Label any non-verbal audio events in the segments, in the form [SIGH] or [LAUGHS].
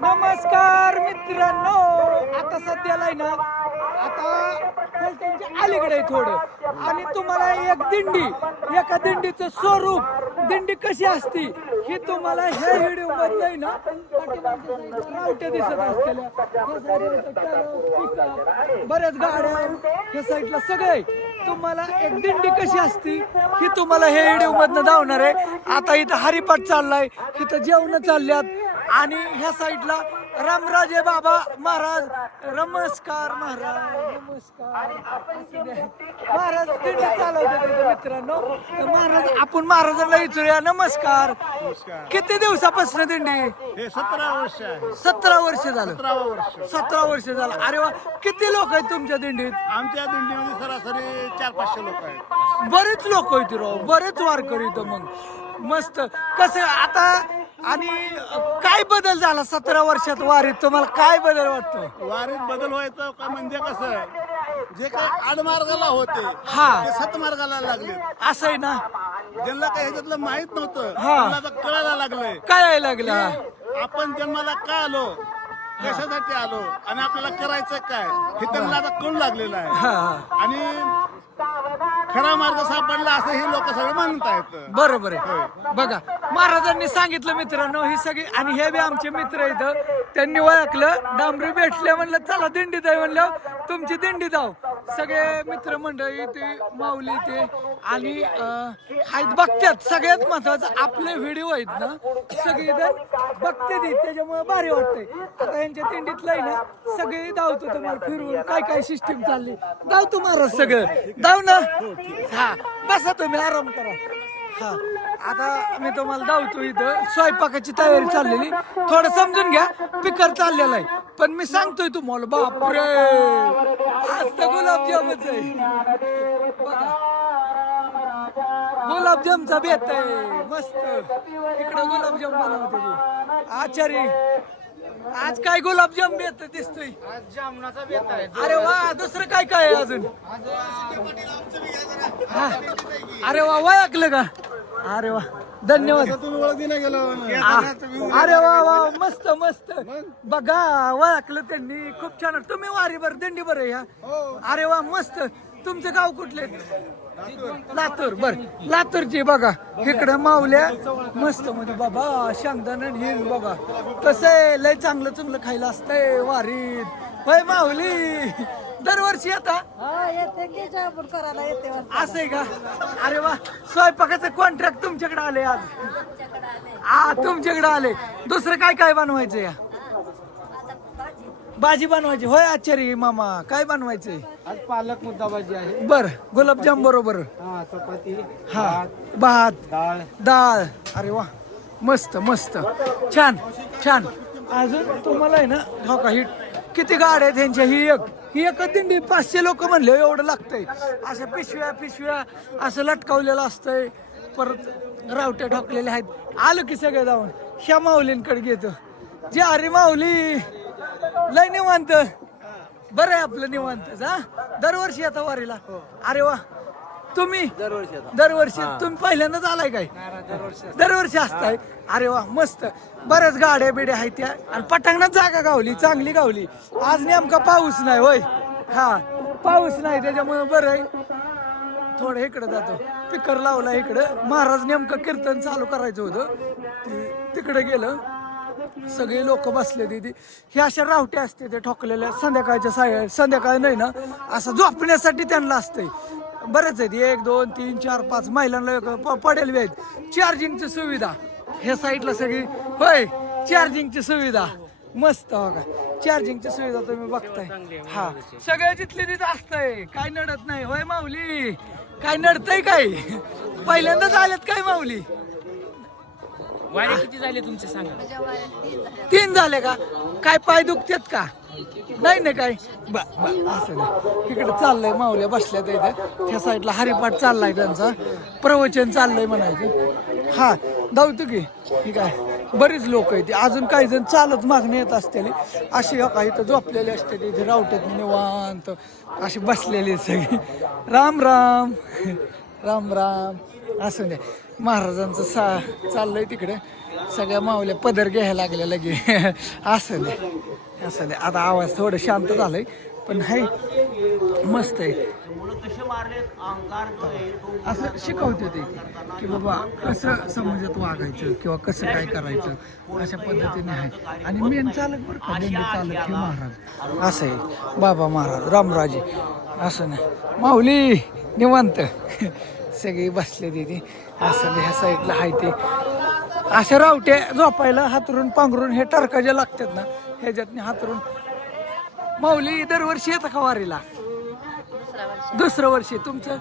नमस्कार मित्रांनो. आता सध्याला आहे ना आता फलटणच्या अलीकडे आहे थोडं. आणि तुम्हाला एक दिंडी एका दिंडीचं स्वरूप दिंडी कशी असती हे तुम्हाला ह्या व्हिडिओमध्ये ना रावट्या दिसत असतील बऱ्याच गाड्या ह्या साईडला सगळे तुम्हाला एक दिंडी कशी असती? ही तुम्हाला हे व्हिडिओ मधनं धावणार आहे. आता इथं हरिपाठ चाललाय. इथं जेवण चालल्यात. आणि ह्या साईडला रामराजे बाबा महाराज नमस्कार महाराज नमस्कार. महाराज दिंडी चालवतात इथं मित्रांनो. तर महाराज आपण महाराजांना विचारूया नमस्कार. किती दिवसापासून दिंडी? हे सतरा वर्ष आहे. सतरा वर्ष झालं. सतरावा वर्ष. सतरा वर्ष झालं. अरे वा किती लोक आहेत तुमच्या दिंडीत? आमच्या दिंडीमध्ये सरासरी चार पाचशे लोक आहेत. बरेच लोक आहेत राव बरेच वारकरी इथं मग. मस्त. कसं आता आणि काय बदल झाला सतरा वर्षात वारीत? तुम्हाला काय बदल वाटतो? वारीत बदल व्हायचं का म्हणजे कसं जे काही आडमार्गाला होते हा. ते सतमार्गाला लागले. असं आहे ना? ज्यांना काही ह्याच्यातलं माहीत नव्हतं हा. त्यांना आता कळायला लागलंय. काय लागलं? आपण जन्माला का आलो? कशासाठी आलो? आणि आपल्याला करायचं काय? हे त्यांना आता कळू लागलेलं आहे. हा. आणि खरा मार्ग सापडला असं हे लोक सगळे म्हणत आहेत बरोबर आहे. बघा महाराजांनी सांगितलं मित्रांनो ही सगळी आणि हे बी आमचे मित्र इथं त्यांनी ओळखलं डांबरी भेटले म्हणलं चला दिंडीत आहे म्हणलं तुमची दिंडी जाऊ सगळे मित्र मंडळी ते माऊली ते आणि आहेत बघतात. सगळ्यात महत्वाचं आपले व्हिडिओ आहेत ना सगळे जण बघते ती त्याच्यामुळे भारी वाटतंय. आता यांच्या दिंडीतलं आहे ना सगळे धावतो तुम्हाला फिरून काय काय सिस्टीम चालली. धावतो महाराज सगळं. धाव ना. हा बसा तुम्ही आराम करा. हा आता मी तुम्हाला धावतो इथं. स्वयंपाकाची तयारी चाललेली. थोडं समजून घ्या पिकर चाललेला आहे. पण मी सांगतोय तुम्हाला बापरे! आज तर गुलाबजामच आहे. बघा. गुलाबजामचा बेत आहे. मस्त. इकडं गुलाबजाम बनवते आचारी. आज काय गुलाबजाम बेत दिसतोय? जामनाचा बेत आहे. अरे वा दुसरं काय काय आहे अजून? हा. अरे वा ओळखलं का? अरे वा धन्यवाद. तुम्ही ओळख दिला गेलो आ- अरे वा वा मस्त मस्त. बघा ओळखलं त्यांनी. खूप छान. तुम्ही वारी बर दिंडी बर या अरे वा मस्त. तुमचं गाव कुठले लातूर बर. लातूरची बघा इकडं मावल्या मस्त मध्ये बाबा शांगदान हे बघा. कसं आहे लय चांगलं चांगलं खायला असतंय वारीत. होय माऊली दरवर्षी आता हा येते. असं आहे का? अरे वा स्वयंपाकाचं कॉन्ट्रॅक्ट तुमच्याकडे आले आज. आ तुमच्याकडे आले दुसरं काय काय बनवायचं या भाजी बनवायची. होय आचार्य मामा काय बनवायचंय? आज पालक मुद्दा भाजी आहे. बर गुलाबजाम बरोबर. हा चपाती हा भात डाळ. डाळ. अरे वा मस्त मस्त. छान छान. अजून तुम्हाला आहे ना हो का ही किती गाड्या आहेत ह्यांच्या? ही एक ही एकच दिंडी. पाचशे लोक म्हणले एवढं लागतंय. अशा पिशव्या पिशव्या असं लटकावलेलं असतंय. परत रावट्या ठोकलेल्या आहेत. आलं की सगळं जाऊन. ह्या माऊलींकडे घेतो. जे अरे माऊली लय निवांत. बरं आहे आपलं निवांत. हा दरवर्षी आता वारीला. अरे वा. तुम्ही? दरवर्षी दरवर्षी? तुम्ही पहिल्यांदाच आलाय काय? दरवर्षी असताय. अरे वा मस्त. बऱ्याच गाड्या बिड्या आहेत त्या. आणि पटांगणात जागा गावली चांगली गावली. आज नेमका पाऊस नाही होय. हा पाऊस नाही त्याच्यामुळे बरं आहे. थोडं इकडं जातो. पिकर लावला इकडं. महाराज नेमकं कीर्तन चालू करायचं होतं. तिकडं गेलं. सगळे लोक बसले तिथे हे अशा रावट्या असते ते ठोकलेल्या संध्याकाळच्या साय संध्याकाळ नाही ना असं झोपण्यासाठी त्यांना असते बरेच आहेत. एक दोन तीन चार पाच महिलांना प- पडेल बी आहेत चार्जिंगची सुविधा. ह्या साईडला सगळी होय चार्जिंगची सुविधा. मस्त बघा. चार्जिंगची सुविधा तुम्ही बघताय. हा. सगळं जिथले तिथं असतंय. काय नडत नाही. होय माऊली. काय नडतंय काय? पहिल्यांदाच आलेत काय माऊली? वारे किती झाले तुमचे सांगा. तीन झाले का? काय पाय दुखतात का? नाही ना काय? ब- असं नाही. इकडे चाललंय माऊल्या बसल्यात इथे. त्या साईडला हरिपाठ चाललाय त्यांचा. प्रवचन चाललंय म्हणायचं. हा धावतो की. ठीक आहे बरीच लोक आहेत. अजून काही जण चालत मागणी येत असतील. अशी काही तर झोपलेली झोपलेले असते इथे रावट्यात निवांत. अशी बसलेली सगळी. राम राम. राम राम. असं नाही. महाराजांचं सा चाललंय तिकडे. सगळ्या मावल्या पदर घ्यायला लागल्या लगे. [LAUGHS] असं दे असं दे आता आवाज थोडं शांत झालंय पण हाय मस्त आहे. असं शिकवते ते की बाबा कसं समाजात वागायचं किंवा कसं काय करायचं अशा पद्धतीने आहे. आणि मेन चालक बरं का दिंडी चालक हे महाराज. असं आहे. बाबा महाराज रामराजे. असं नाही. माऊली निवांत. [LAUGHS] सगळी बसले तिथे असं ह्या साईडला आहे ते. अशा रावटे झोपायला हातरून पांघरून हे टरका जे लागतात ना ह्याच्यातनी हातरून. माऊली दरवर्षी येतं का वारीला? दुसरा वर्ष. दुसरं वर्ष तुमचं?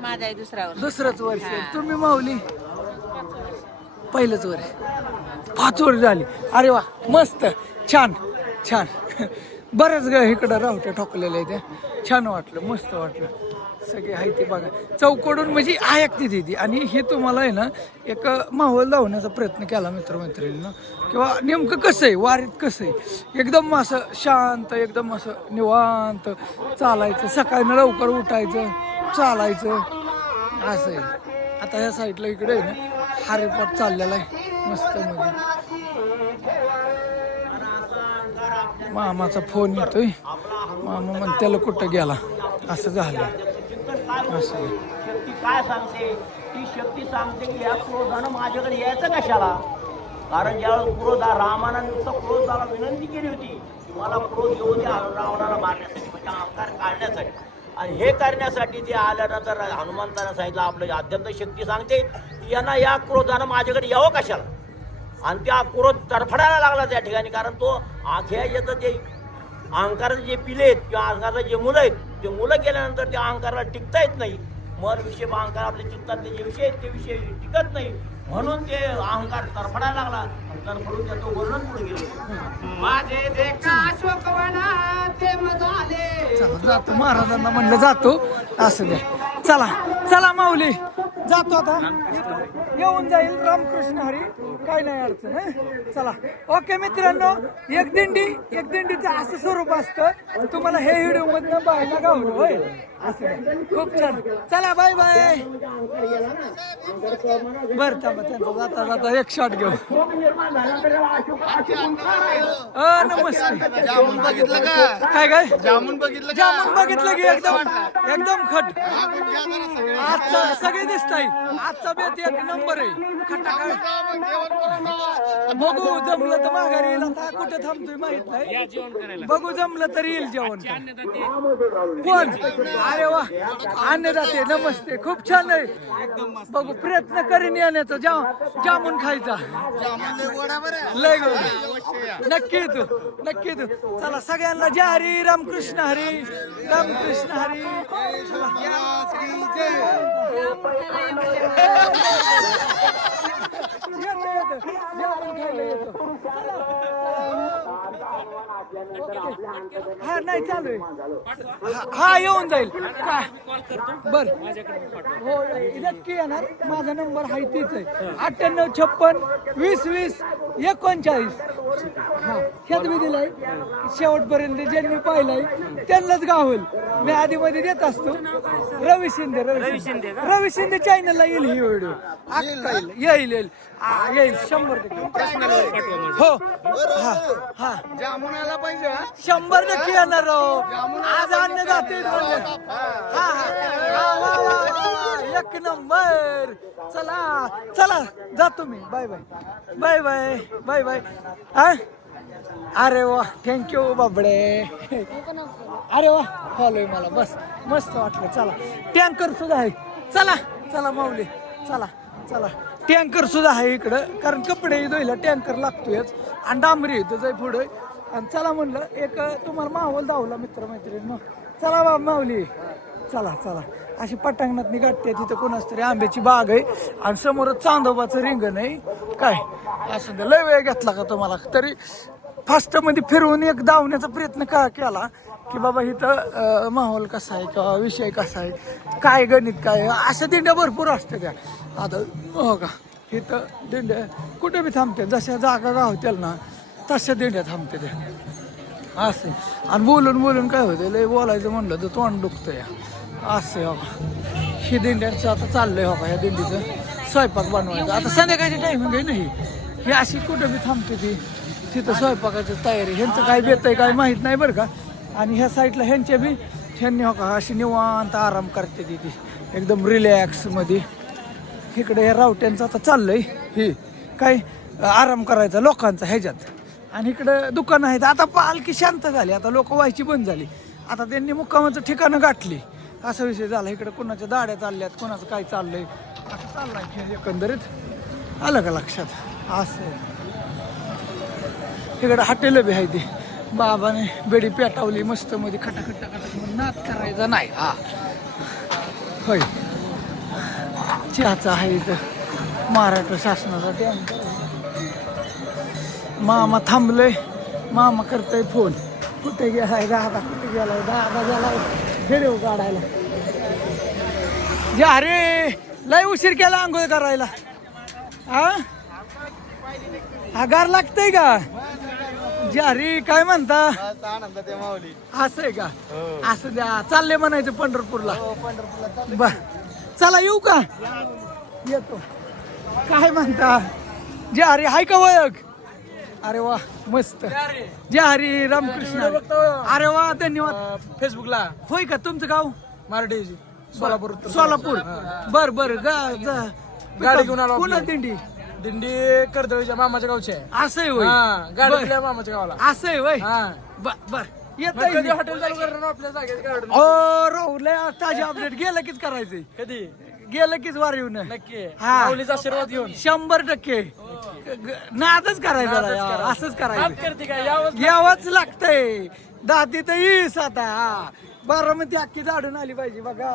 माझा दुसरा वर्ष. दुसरंच वर्ष. तुम्ही माऊली? पहिलंच वर्ष. पाच वर्ष झाली. अरे वा मस्त. छान छान. बऱ्याच ग इकडं रावट्या ठोकलेल्या त्या छान वाटलं मस्त वाटलं. सगळे आहे ते बघा. चौकडून म्हणजे ऐकते तिथे आणि हे तुम्हाला आहे ना एक माहोल लावण्याचा प्रयत्न केला मित्रमैत्रिणीनं. किंवा नेमकं कसं आहे? वारीत कसं आहे? एकदम असं शांत एकदम असं निवांत चालायचं. सकाळनं लवकर उठायचं चालायचं. असं आहे. आता ह्या साईडला इकडे आहे ना हारेपाट चाललेला आहे. मस्त मध्ये. मामाचा फोन येतोय. मामा म्हण त्याला कुठं गेला? असं झालं असं आहे. शक्ती काय सांगते? ती शक्ती सांगते की या क्रोधानं माझ्याकडे यायचं कशाला? कारण ज्यावेळेस क्रोधा रामानं क्रोधाला विनंती केली होती की मला क्रोध येऊ द्या रावणाला मारण्यासाठी म्हणजे अहंकार काढण्यासाठी. आणि हे करण्यासाठी ते आल्यानंतर हनुमंतानं सांगितलं आपलं अत्यंत शक्ती सांगते यांना या क्रोधानं माझ्याकडे यावं कशाला? आणि त्या क्रोध तडफडायला लागला त्या ठिकाणी कारण तो आख्या येतं ते अहंकाराचे जे पिले आहेत किंवा अहंकाराचे जे मुलं आहेत ते मुलं गेल्यानंतर त्या अहंकाराला टिकता येत नाही. मन विषय अहंकार आपल्या चित्तातले जे विषय आहेत ते विषय टिकत नाही. म्हणून ते अहंकार तरफडायला लागला आणि तरफडून त्याचं वर्णन पुढे गेलं. माझे देखा ते महाराजांना म्हणलं जातो. असं द्या. चला चला माऊली. जातो आता. येऊन जाईल रामकृष्ण हरी. काय नाही अडचण हं? चला. ओके मित्रांनो एक दिंडी एक दिंडीचं असं स्वरूप असतं. तुम्हाला हे व्हिडिओ मधनं पाहायला गावलं होय? असं. खूप छान. चला बाय बाय बर थांबा त्यांचा जाता जाता. एक शॉट घेऊ. अ नमस्ते. जामून बघितलं का? काय काय? जामून बघितलं का? जामून बघितलं की एकदम एकदम खट आजचा सगळे दिसत आहे आजचा बेत एक नंबर आहे. बघू जमलं तर माघारी येईल. आता कुठं थांबतोय माहीत नाही. बघू जमलं तर येईल जेवण. कोण? अरे वा. अन्नदाते नमस्ते. खूप छान आहे. बघू प्रयत्न करीन येण्याचा. जा जामून खायचा. लय. नक्की तू नक्की तू. चला सगळ्यांना जय हरी. रामकृष्ण हरी. रामकृष्ण हरी. येतो, हा नाही चालू आहे. हा- हा येऊन जाईल. बर. हो नक्की येणार. माझा नंबर आहे तीच आहे. अठ्ठ्याण्णव छप्पन वीस वीस एकोणचाळीस. हा ह्यात मी दिलाय. शेवटपर्यंत ज्यांनी पाहिलंय त्यांनाच गावल मी आधी मध्ये देत असतो. रवी शिंदे रवी शिंदे. रवी शिंदे चॅनलला येईल ही व्हिडिओ येईल येईल येईल. शंभर टक्के. हो. हा हा. जामून पाहिजे शंभर टक्के येणार राव आज अन्न जाते एक नंबर. चला चला जातो मी bye bye. Bye bye. Bye bye. हा? अरे वा. थँक्यू बाबडे. अरे वा. फॉलो मला. बस मस्त वाटलं. चला. टँकर सुद्धा आहे. चला चला माऊली. चला चला. टँकर सुद्धा आहे इकडं. कारण कपडे धुयला टँकर लागतोयच. आणि डांबरी येतो जाय पुढे. आणि चला म्हणलं एक तुम्हाला माहोल दावला मित्रमैत्रिणी चला बा माऊली. चला चला. अशी पटांगणात गाठते तिथं कोणाच तरी आंब्याची बाग आहे. आणि समोरच चांदोबाचं रिंगण आहे काय? असं लय वेळ घेतला का तुम्हाला? तरी फास्टमध्ये फिरवून एक धावण्याचा प्रयत्न का केला? की बाबा इथं माहोल कसा आहे किंवा विषय कसा आहे? काय गणित काय? अशा दिंड्या भरपूर असते त्या आता हो का? इथं दिंड्या कुठे बी थांबते. जशा जागा गावतील ना तशा दिंड्या थांबते त्या. असं. आणि बोलून बोलून काय होतं लय बोलायचं म्हणलं तर तोंड दुखतं या. असं हो का? हे दिंड्यांचं आता चाललंय हो का? या दिंडीचं स्वयंपाक बनवायचं. आता संध्याकाळची टायमिंग आहे नाही ही अशी कुठं बी थांबते ती. तिथं स्वयंपाकाची तयारी. ह्यांचं काय बेत आहे काय माहीत नाही बरं का? आणि ह्या साईडला ह्यांचे बी ह्यांनी हो का अशी निवांत आराम करते ती ती. एकदम रिलॅक्समध्ये इकडे हे रावट्यांचं आता चाललंय हे. काय आराम करायचा लोकांचा ह्याच्यात. आणि इकडं दुकानं आहेत. आता पालखी शांत झाली. आता लोक व्हायची बंद झाली. आता त्यांनी मुक्कामाचं ठिकाणं गाठली. असा विषय झाला. इकडे कोणाच्या दाड्या चालल्यात कोणाचं काय चाललंय. असं चाललंय खेळ एकंदरीत. आलं का लक्षात? असं. इकडं हॉटेल बी आहे ती. बाबाने बेडी पेटावली मस्त मध्ये खटाखट खटाखट म्हणून नाद करायचा नाही. हा. होय. चहाचा आहे इथं. महाराष्ट्र शासनाचा डॅम मामा थांबलंय. मामा करतोय फोन. कुठे गेलाय? दादा कुठे गेलाय? दादा गेलाय. व्हिडिओ काढायला. या अरे लय उशीर केला आंघोळ करायला. हा आगार लागतंय का? जे अरे काय म्हणता? असं आहे का? असं द्या. चालले म्हणायचं पंढरपूरला. बर. चला येऊ का? येतो. काय म्हणता? जे हरी हाय का ओळख? अरे वा मस्त. जे हरी. रामकृष्ण. अरे वा धन्यवाद. फेसबुकला होय का? तुमचं गाव? मराठी सोलापूर उत्तर सोलापूर. बर बर. गा. गाडी घेऊन आलो आपली. दिंडी? दिंडी कर्दळीच्या मामाच्या गावची आहे. असं आहे होय. हा गाडी बर. आपल्या मामाच्या गावाला. असं आहे होय. हा. बर बर. येत मग कधी हॉटेल चालू करणार ना आपल्या जागेत गार्डन ओ राहुल लय ताजे अपडेट गेलं कीच करायचंय. कधी? गेलं कीच वार येऊन. नक्की. हा. माऊलीचा आशीर्वाद घेऊन. शंभर टक्के. ग- नादच करायचा असंच करायचं. करते काय यावं यावंच लागतंय. दाती तर येईस आता. हा बारामती अख्खी झाडून आली पाहिजे बघा.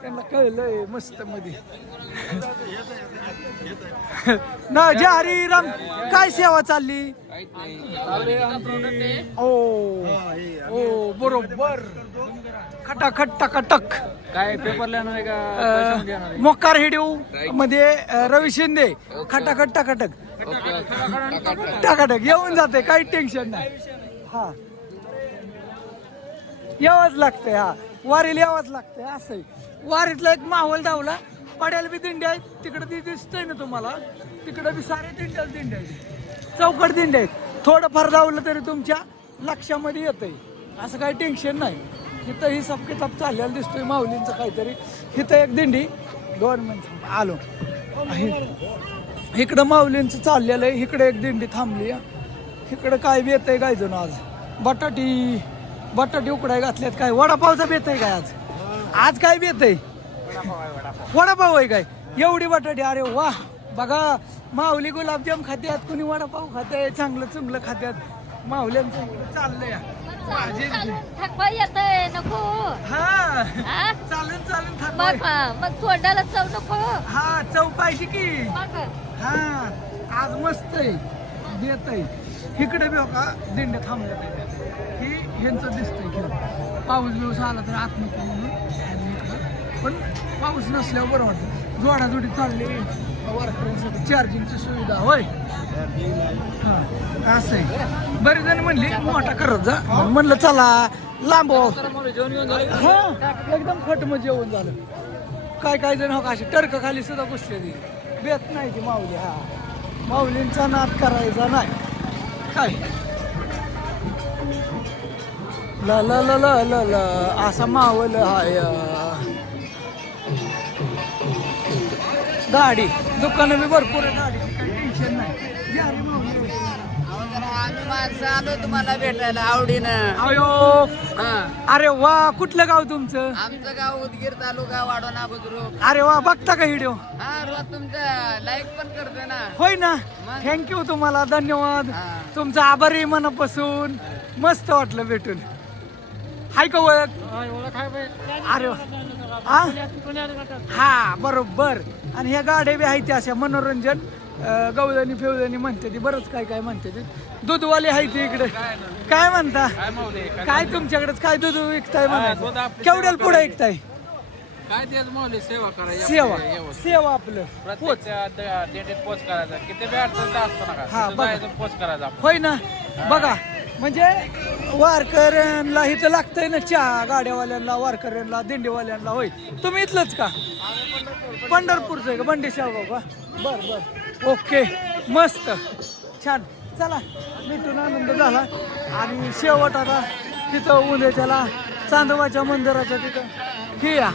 त्यांना कळलंय मस्त मध्ये. ना जे हरी राम काय सेवा चालली? ओ ओ बरोबर. खटाखट टकाटक. काय आहे अं, मोकार हिडिओ मध्ये रवी शिंदे. खटाखट टकाटक. टकाटक. येऊन जाते काही टेन्शन नाही. हा. यावंच लागतंय हा. वारीला यावंच लागतंय असं. वारीतला एक माहोल धावला. पड्याला बी दिंडी आहेत तिकडं ती दिसतंय ना तुम्हाला. तिकडं बी सारे दिंड्याच दिंडी आहेत. चौकट दिंडी आहेत. थोडंफार लावलं तरी तुमच्या लक्षामध्ये येतंय. असं काही टेन्शन नाही. इथं ही सब किताब चाललेला दिसतोय माऊलींचं काहीतरी. इथं एक दिंडी. दोन आलो. इकडं माऊलींचं चाललेलं आहे. इकडे एक दिंडी थांबली आहे. इकडं काय बेत आहे काय जण आज? बटाटी. बटाटी उकडाय घातल्यात काय? वडापावचा बेत आहे काय आज? आज काय बेत आहे वडापाव आहे काय? एवढी बटाटी अरे वा. बघा माऊली गुलाबजाम खात्यात कुणी वडापाव खाते चांगलं चुंगलं खात्यात. माऊल्यांचं चाललंय. थकवा येतंय नको. हा. हा? चालून चालून मग. मग तोंडाला चव नको. हा चव पाहिजे की. हा आज मस्त आहे. देत आहे. इकडे बी का दिंड्या थांबल्या ही ह्यांचं दिसतंय खेळ पाऊस बिऊस आला तर आत्महत्या म्हणून. पण पाऊस नसल्यावर बरं वाटतं. जोडाजोडी चालली. वारकऱ्यांसाठी चार्जिंगची सुविधा होय. हा, असं आहे. बरेच जण म्हणली मोठा करत जा. मग म्हणलं चला लांब हो. हा एकदम मग जेवण झालं. काय काय जण हो का अशी टर्क खाली सुद्धा बसलेली. बेत नाही ती माऊली हा. माऊलींचा नाद करायचा नाही. काय? ल ला ला ला ला ला. असा मावल हाय. गाडी. दुकानं बी भरपूर आहे गाडी काही टेन्शन नाही या रे माऊली. आम्ही माणसं आलो तुम्हाला भेटायला आवडीनं अयो. अरे वा कुठलं गाव तुमचं? आमचं गाव उदगीर तालुका वाढवणा बुद्रुक अरे वा बघता का व्हिडिओ हा रोज तुमचं लाईक पण करतोय ना. होय ना थँक्यू तुम्हाला धन्यवाद. हा. तुमचं आभारी मनापासून. मस्त वाटलं भेटून. हाय का ओळख? अरे वा. हा? हा बरोबर. आणि ह्या गाड्या बी आहेत अशा मनोरंजन गवळणी फेवळणी म्हणते ती बरंच काय काय म्हणते ती. दूधवाले आहे ती इकडे. काय म्हणता? काय तुमच्याकडेच काय दूध विकताय म्हणा? केवढ्याला पुढे विकताय? काय तेच माऊली सेवा करायची सेवा. सेवा आपलं. पोच. डेटेत पोच करायचा. किती वेळ अडचण असतो हा, पोच करायचा होय ना? बघा. म्हणजे वारकऱ्यांना इथं लागतंय ना चहा गाड्यावाल्यांना वारकऱ्यांना दिंडीवाल्यांना होय. तुम्ही इथलंच का? पंढरपूरचं आहे का? बंडी का? बर बर. ओके. मस्त. छान. चला भेटून आनंद झाला. आणि शेवट आता तिथं उद्याच्याला चांदोबाच्या मंदिराच्या तिथं. हे या.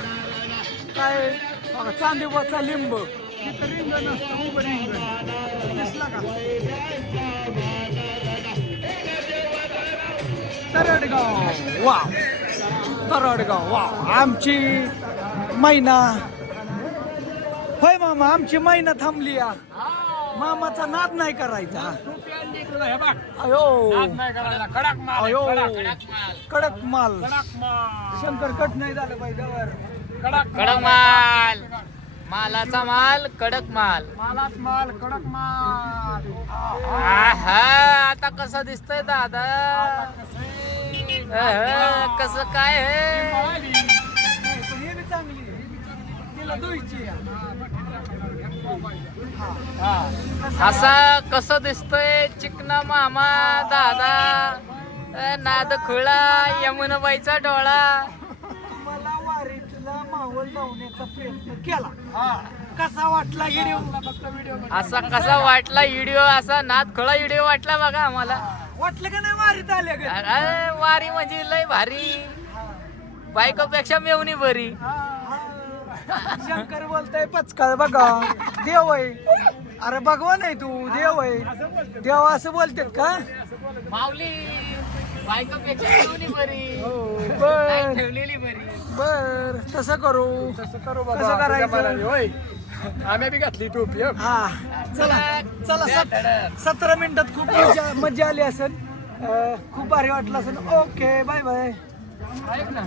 काय? चांदोबाचा लिंब. तिथं रिंगण असतं उभं रिंगण. दिसला का? तरडगाव. वा तरडगाव. वा आमची मैना. होय मामा आमची मैना थांबली या. मामाचा नाद नाही करायचा. अयो. अयो. कडक माल. शंकर कट नाही झालं पाहिजे वर. कडक माल. मालाचा माल कडक माल. मालात माल कडक माल. आता कसं दिसतंय दादा? कसं काय. असा कसं दिसतोय चिकना मामा दादा नाद खुळा यमुनाबाईचा डोळा? मला वारीतला माहोल लावण्याचा प्रयत्न केला. कसा वाटला व्हिडिओ असा कसा वाटला व्हिडिओ असा नाद खुळा व्हिडिओ वाटला बघा आम्हाला. वाटलं का नाही वारीत आले ग अरे, वारी म्हणजे लय भारी. बायकोपेक्षा मेवणी बरी. शंकर बोलतय पचकाळ बघा. देव आहे. अरे भगवान आहे तू. देव आहे. देव असं बोलतात का? माऊली बायकोपेक्षा मेवणी बरी. हो नाही बर. ठेवलेली बरी. बर तसं करू. तसं करू कसं करायचं? होय. आम्ही बी घातली टोपी हं. हा चला चला सत- सतरा मिनिटात खूप [LAUGHS] मजा मजा आली असेल. अं, खूप भारी वाटलं असेल. Okay bye bye. ऐक ना